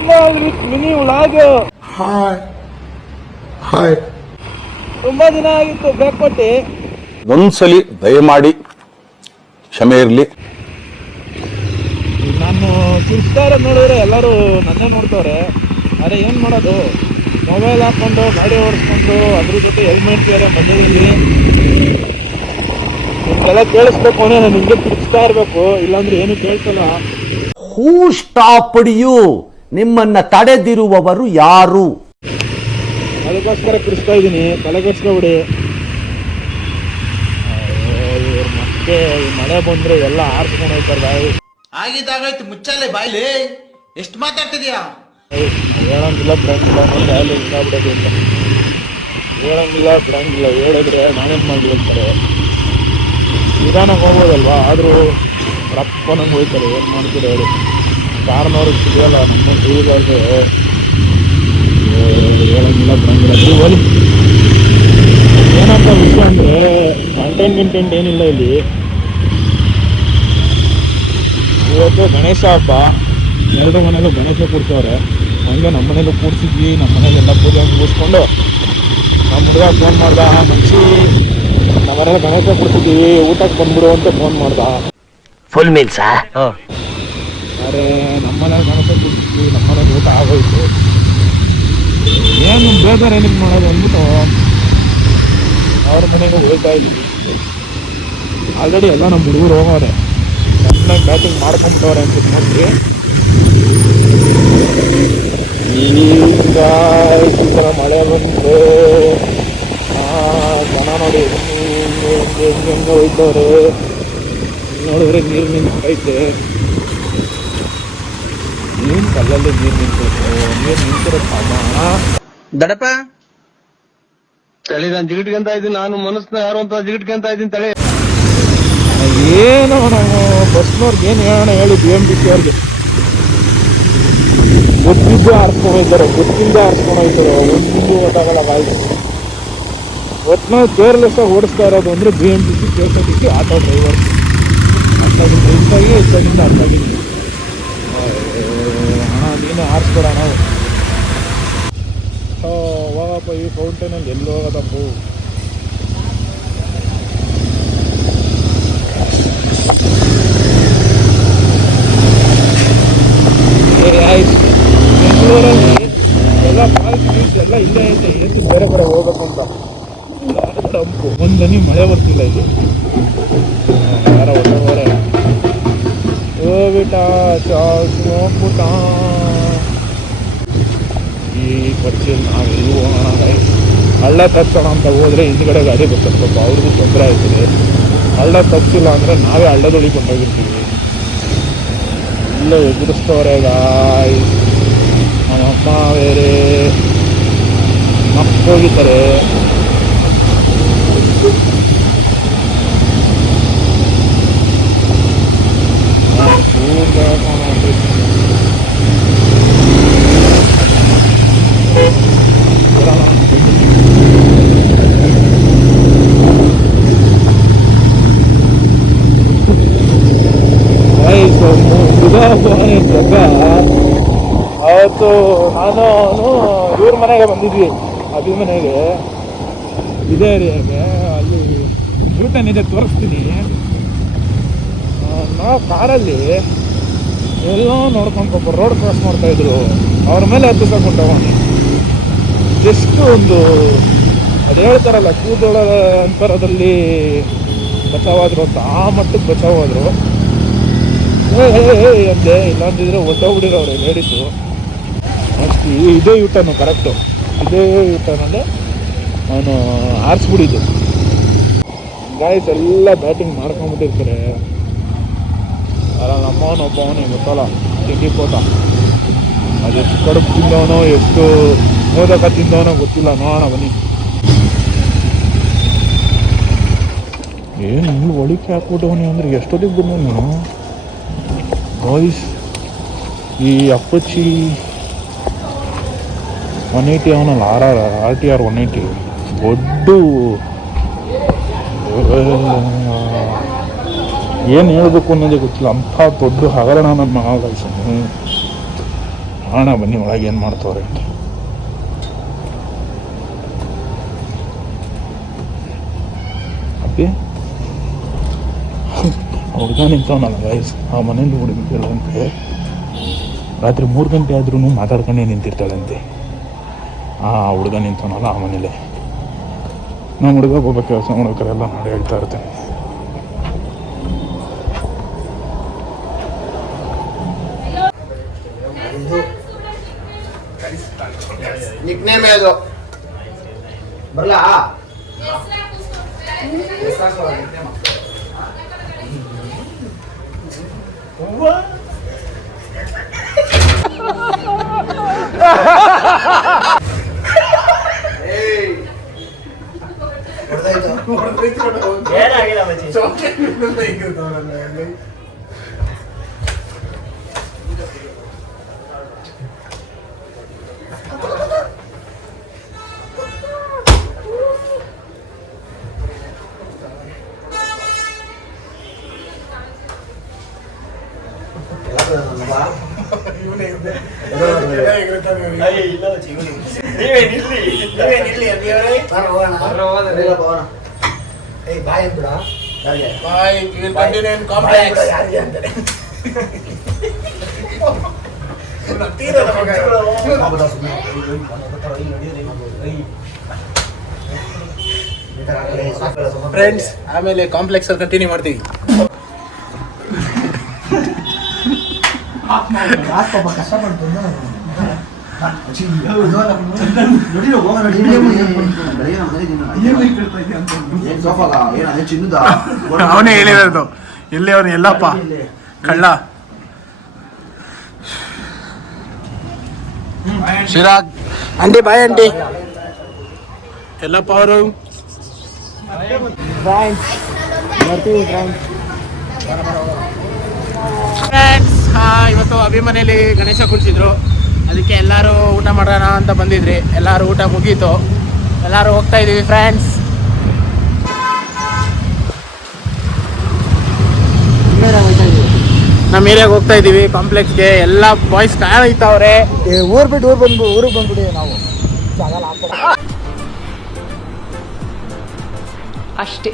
Arnold with mini vlog. Hi ತುಂಬಾ ದಿನ ಆಗಿತ್ತು ಬ್ರೇಕ್ ಕೊಟ್ಟು. ಒಂದ್ಸಲಿ ದಯಮಾಡಿ ಕ್ಷಮೆ ಇರಲಿ. ನಾನು ತಿರ್ಸ್ತಾ ಇರೋದು ನೋಡಿದ್ರೆ ಎಲ್ಲರೂ ನನ್ನೇ ನೋಡ್ತವ್ರೆ. ಅರೆ ಏನ್ ಮಾಡೋದು, ಮೊಬೈಲ್ ಹಾಕೊಂಡು ಗಾಡಿ ಓಡಿಸ್ಕೊಂಡು ಅದ್ರ ಜೊತೆ ಹೆಲ್ಮೆಟ್ ಬೇರೆ ಮಧ್ಯದಲ್ಲಿ. ನಿಮ್ಗೆಲ್ಲ ಕೇಳಿಸ್ಬೇಕು ಅಂದ್ರೆ ನಾನು ಹಿಂಗೆ ತಿರ್ಸ್ತಾ ಇರ್ಬೇಕು, ಇಲ್ಲಾಂದ್ರೆ ಏನು ಕೇಳ್ಸಲ್ಲ. ಹೂ ಸ್ಟಾಪ್ಡ್ ಯು? ನಿಮ್ಮನ್ನ ತಡೆದಿರುವವರು ಯಾರು? ಅದಕ್ಕೋಸ್ಕರ ತಿರ್ಸ್ತಾ ಇದ್ದೀನಿ, ತಲೆಗೆಡ್ಸ್ಕೊಬಿಡಿ. ಮತ್ತೆ ಮಳೆ ಬಂದ್ರೆ ಎಲ್ಲ ಆರ್ಸ್ಕೊಂಡು ಹೋಗ್ತಾರೆ ಬಾಯಿ. ಆಗಿದ್ದಾಗಾಯ್ತು, ಮುಚ್ಚಾಲೆ ಬಾಯ್ಲಿ. ಎಷ್ಟು ಮಾತಾಡ್ತಿದ್ಯಾ? ಹೇಳಂಗಿಲ್ಲ ಬಿಡಂಗಿಲ್ಲ ನೋಡಿ ಅಲ್ಲಿ ಹಿಂಗಾಗ್ಬಿಡೋದು ಅಂತ. ಹೇಳಂಗಿಲ್ಲ ಬಿಡಂಗಿಲ್ಲ, ಹೇಳಿದ್ರೆ ನಾನೇನು ಮಾಡಲಿ ಅಂತಾರೆ. ನಿಧಾನಕ್ಕೆ ಹೋಗ್ಬೋದಲ್ವಾ, ಆದರೂ ರಪ್ಪ ನಂಗೆ ಹೋಗ್ತಾರೆ. ಏನು ಮಾಡ್ತೀರಿ ಹೇಳಿ, ಕಾರ್ನವ್ರಿಗೆ ಸಿಗಲ್ಲ, ನಮ್ಮ ಟೂರಿಗಾರ್ಗೆ ಹೇಳಂಗಿಲ್ಲ ಬಿಡಂಗಿಲ್ಲ. ಹೋಲಿ ಏನಂತ ವಿಷಯ ಅಂದರೆ ಕಂಟೆಂಟ್ ಏನಿಲ್ಲ ಇಲ್ಲಿ. ಇವತ್ತು ಗಣೇಶ ಹಬ್ಬ, ಎಲ್ಲರ ಮನೇಲೂ ಗಣೇಶ ಕೂಡ್ಸವ್ರೆ. ಹಂಗೆ ನಮ್ಮ ಮನೇಲೂ ಕೂಡ್ಸಿದ್ವಿ. ನಮ್ಮ ಮನೇಲೆಲ್ಲ ಪೂಜೆ ಮುಗಿಸ್ಕೊಂಡು ನಮ್ಮ ಹುಡುಗ ಫೋನ್ ಮಾಡ್ದ, ಮಚ್ಚಿ ನಮ್ಮ ಮನೇಲಿ ಗಣೇಶ ಕೂಡ್ಸಿದ್ದೀವಿ, ಊಟಕ್ಕೆ ಬಂದ್ಬಿಡು ಅಂತ ಫೋನ್ ಮಾಡ್ದ. ಫುಲ್ ಮೀಲ್ಸಾ? ಅರೆ ನಮ್ಮ ಮನೇಲಿ ಗಣೇಶ ಕೂಡ್ಸಿದ್ವಿ, ನಮ್ಮ ಮನೇಲಿ ಊಟ ಆಗೋಯ್ತು, ಏನು ಬೇಜಾರು ಏನಕ್ಕೆ ಮಾಡೋದು ಅಂದ್ಬಿಟ್ಟು ಅವ್ರ ಮನೆಗೆ ಹೋಗ್ತಾ ಇದ್ವಿ. ಆಲ್ರೆಡಿ ಎಲ್ಲ ನಮ್ಮ ಹುಡುಗರು ಹೋಗೋರೆ, ಚೆನ್ನಾಗಿ ಬ್ಯಾಟಿಂಗ್ ಮಾಡ್ಕೊಂಬಿಟ್ಟವ್ರೆ ಅಂತ ನೋಡ್ರಿ. ಈಗ ಈ ಥರ ಮಳೆ ಬಂದರೆ ಜನ ನೋಡಿ ಹೆಂಗೆ ಹೋಯ್ತವ್ರೆ. ನೋಡಿದ್ರೆ ನೀರು ನಿಂತೈತೆ, ನೀನು ಕಲ್ಲಲ್ಲಿ ನೀರು ನಿಂತೈತೆ. ನೀರು ನಿಂತಿರೋ ಸಾಮಾನ ದಡಪ ತಳಿ ನಾನು ಜಿಗಿಟ್ಕೊಂತ ಇದ್ದೀನಿ. ನಾನು ಮನಸ್ಸನ್ನ ಯಾರು ಅಂತ ಜಿಗಿಟ್ಕೊಂತ ಇದ್ದೀನಿ ತಳಿ. ಏನೋ ನಾವು ಬಸ್ನವ್ರಿಗೆ ಏನು ಹೇಳೋಣ ಹೇಳಿ, BMTC ಅವ್ರಿಗೆ ಗೊತ್ತಿದ್ದು ಆರಿಸ್ಕೊಂಡು ಹೋಗ್ತಾರೆ, ಗೊತ್ತಿಲ್ಲದೆ ಆರಿಸ್ಕೊಂಡು ಹೋಗ್ತಾರೆ. ಒಂದು ಗೊತ್ತಾಗಲ್ಲ ಗಾಡಿ. ಒಟ್ಟಿನಲ್ಲಿ ಕೇರ್ಲೆಸ್ಸಾಗಿ ಓಡಿಸ್ತಾ ಇರೋದು ಅಂದರೆ BMTC, KSRTC ಆಟೋ ಡ್ರೈವರ್. ಅಷ್ಟಾಗಿಂದ ಇಂತಾಗಿ, ಇಷ್ಟಾಗಿಂದ ಅಷ್ಟಾಗಿಂದ. ಹಣ ನೀನೇ ಆರಿಸ್ಕೊಡೋಣ. ಹೋಗಪ್ಪ, ಈ ಫೌಂಟೇನಲ್ಲಿ ಎಲ್ಲಿ ಹೋಗೋದಪ್ಪು. ಬೆಂಗಳೂರಲ್ಲಿ ಎಲ್ಲ ಫಾಲ್ಸ್ ಗೀಲ್ಸ್ ಎಲ್ಲ ಇಲ್ಲೇ ಐತೆ, ಎಷ್ಟು ಬೇರೆ ಕಡೆ ಹೋಗ್ಬೇಕು ಅಂತ ಡಂಪು. ಒಂದನಿ ಮಳೆ ಬರ್ತಿಲ್ಲ ಇಲ್ಲಿ. ಯಾರೋ ಹೊಟ್ಟೆ ಹೋಗ್ಬಿಟ್ಟ ಚಾಲ್ಸ್ ಹೋಗ್ಬಿಟ್ಟ. ಈ ಖರ್ಚಲ್ಲಿ ನಾವು ಎಲ್ಲಿ ಹೋಗೋಣ? ಹಳ್ಳ ತಪ್ಸೋಣ ಅಂತ ಹೋದ್ರೆ ಹಿಂದ್ಗಡೆ ಗಾಡಿ ಬರ್ಸಬೇಕು, ಅವ್ರಿಗೂ ತೊಂದರೆ ಆಯ್ತದೆ. ಹಳ್ಳ ತಪ್ಸಿಲ್ಲ ಅಂದರೆ ನಾವೇ ಹಳ್ಳದೊಳಗೆ ಕೊಂಡೋಗಿರ್ತೀವಿ. ಇಲ್ಲ ಎದುರಿಸ್ತವ್ರೆ ಗಾಯ್. ನಮ್ಮಮ್ಮ ಬೇರೆ ಮಕ್ಕೋಗಿದ್ದಾರೆ. ಅವತ್ತು ನಾನು ಇವ್ರ ಮನೆಗೆ ಬಂದಿದ್ವಿ, ಅಭಿ ಮನೆಗೆ, ಇದೇ ಏರಿಯಾಗೆ. ಅಲ್ಲಿ ಯೂಟರ್ನ್ ಇದೆ, ತೋರಿಸ್ತೀನಿ. ನಾವು ಕಾರಲ್ಲಿ ಎಲ್ಲೋ ನೋಡ್ಕೊಂಡು ರೋಡ್ ಕ್ರಾಸ್ ಮಾಡ್ತಾಯಿದ್ರು. ಅವ್ರ ಮೇಲೆ ಹತ್ತಿಸಕೊಂಡವನು ಜಸ್ಟ್ ಒಂದು ಅದು ಹೇಳ್ತಾರಲ್ಲ ಕೂದಲ ಅಂತರದಲ್ಲಿ ಬಚಾವಾದ್ರು ಅಂತ, ಆ ಮಟ್ಟಕ್ಕೆ ಬಚಾವಾದ್ರು. ಅಂದೆ, ಇಲ್ಲಾಂದಿದ್ರೆ ಒದ್ದೋಗ್ಬಿಡಿರೋರು ಲೇಡೀಸು. ಅಷ್ಟು ಇದೇ ಯೂಟರ್ನು ಕರೆಕ್ಟು, ಇದೇ ಯೂಟರ್ನಲ್ಲೇ ಅವನು ಆರಿಸ್ಬಿಟ್ಟಿದ್ದು. ಗಾಯ್ಸ್ ಎಲ್ಲ ಬ್ಯಾಟಿಂಗ್ ಮಾಡ್ಕೊಂಡ್ಬಿಟ್ಟಿರ್ತಾರೆ. ಅಲ್ಲ ನಮ್ಮವನೊಬ್ಬವನೇ ಗೊತ್ತಲ್ಲ, ತಿಂಡಿ ಪೋತ. ಅದೆಷ್ಟು ಕಡುಬು ತಿಂದವನೋ, ಎಷ್ಟು ಮೋದಕ ತಿಂದವನೋ ಗೊತ್ತಿಲ್ಲ. ನೋಡೋಣ ಬನ್ನಿ. ಏನು ಹಿಂಗೆ ಒಳಿಕೆ ಹಾಕ್ಬಿಟ್ಟವನಿ ಅಂದರೆ ಎಷ್ಟೊತ್ತಿಗೆ ಬಂದವನು ಬಾಯ್ಸ್. ಈ ಅಪ್ಪಚ್ಚಿ 180 ಅವನಲ್ಲ, RTR 180 ದೊಡ್ಡ. ಏನು ಹೇಳಬೇಕು ಅನ್ನೋದೇ ಗೊತ್ತಿಲ್ಲ, ಅಂಥ ದೊಡ್ಡ ಹಗರಣ ನನ್ನ ಮಗ. ನೋಡೋಣ ಬನ್ನಿ ಒಳಗೆ ಏನು ಮಾಡ್ತವ್ರೆ ಅಂತ. ಅಪ್ಪಿ ಹುಡುಗ ನಿಂತವನಲ್ಲ ಗೈಸ್, ಆ ಮನೇಲಿ ಹುಡುಗಿಗಳಂತೆ ರಾತ್ರಿ 3 ಗಂಟೆ ಆದ್ರೂ ಮಾತಾಡ್ಕೊಂಡೇ ನಿಂತಿರ್ತಾಳಂತೆ. ಆ ಹುಡುಗ ನಿಂತವನಲ್ಲ ಆ ಮನೇಲೆ. ನಮ್ಮ ಹುಡುಗ ಒಬ್ಬ ಕೆಲಸ ಮಾಡೋಕರೆಲ್ಲ ನೋಡಿ ಹೇಳ್ತಾ ಇರ್ತೇನೆ. ನಿಕ್ ನೇಮ್ ಯಾವುದು ಬರಲಾ? ಫ್ರೆಂಡ್ಸ್ ಆಮೇಲೆ ಕಾಂಪ್ಲೆಕ್ಸ್ ಅಲ್ಲಿ ಕಂಟಿನ್ಯೂ ಮಾಡ್ತೀವಿ. ಅವನೇ ಹೇಳಿರೋದು ಎಲ್ಲಿ ಅವನು ಎಲ್ಲಪ್ಪ ಕಳ್ಳ. ಶಿರಾಗ್ ಆಂಟಿ ಬಾಯ್ ಆಂಟಿ ಎಲ್ಲಪ್ಪ ಅವರು ಇವತ್ತು ಅಭಿಮನೆಯಲ್ಲಿ ಗಣೇಶ ಕುಡಿಸಿದ್ರು, ಅದಕ್ಕೆ ಎಲ್ಲರೂ ಊಟ ಮಾಡೋಣ ಅಂತ ಬಂದಿದ್ರಿ. ಎಲ್ಲರೂ ಊಟ ಮುಗೀತು, ಎಲ್ಲರೂ ಹೋಗ್ತಾ ಇದೀವಿ ಫ್ರೆಂಡ್ಸ್. ನಮ್ಮ ಏರಿಯಾಗೆ ಹೋಗ್ತಾ ಇದೀವಿ ಕಾಂಪ್ಲೆಕ್ಸ್ಗೆ. ಎಲ್ಲ ಬಾಯ್ಸ್ ಕಾಯ್ತಾವ್ರೆ. ಊರಿಗೆ ಬಂದ್ಬಿಡಿ ನಾವು ಅಷ್ಟೇ.